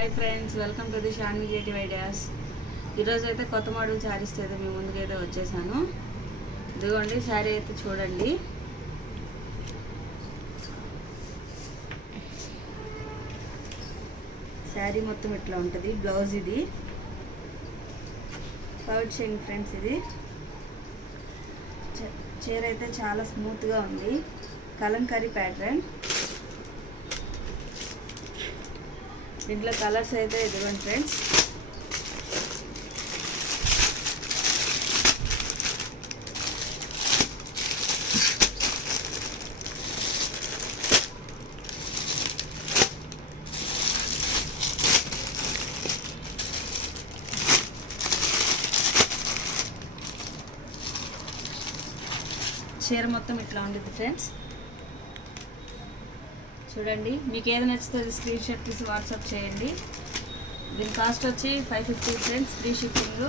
Hi friends, welcome to the Shanvi creative ideas. ఈరోజు అయితే కొత్త మోడల్ శారీస్ అయితే మీ ముందుకైతే వచ్చేసాను. ఇదిగోండి శారీ అయితే చూడండి. శారీ మొత్తం ఇట్లా ఉంటుంది. బ్లౌజ్ ఇది పౌచ్ చేయండి ఫ్రెండ్స్. ఇది చీర అయితే చాలా స్మూత్గా ఉంది. కలంకారీ ప్యాటర్న్. దీంట్లో కలర్స్ అయితే ఇదిగోండి ఫ్రెండ్స్. చీర మొత్తం ఇట్లా ఉంటుంది ఫ్రెండ్స్. చూడండి, మీకు ఏది నచ్చుతుంది స్క్రీన్ షాట్ తీసి వాట్సాప్ చేయండి. దీని కాస్ట్ వచ్చి 550 ఫ్రెండ్స్, ఫ్రీ షిప్పింగ్.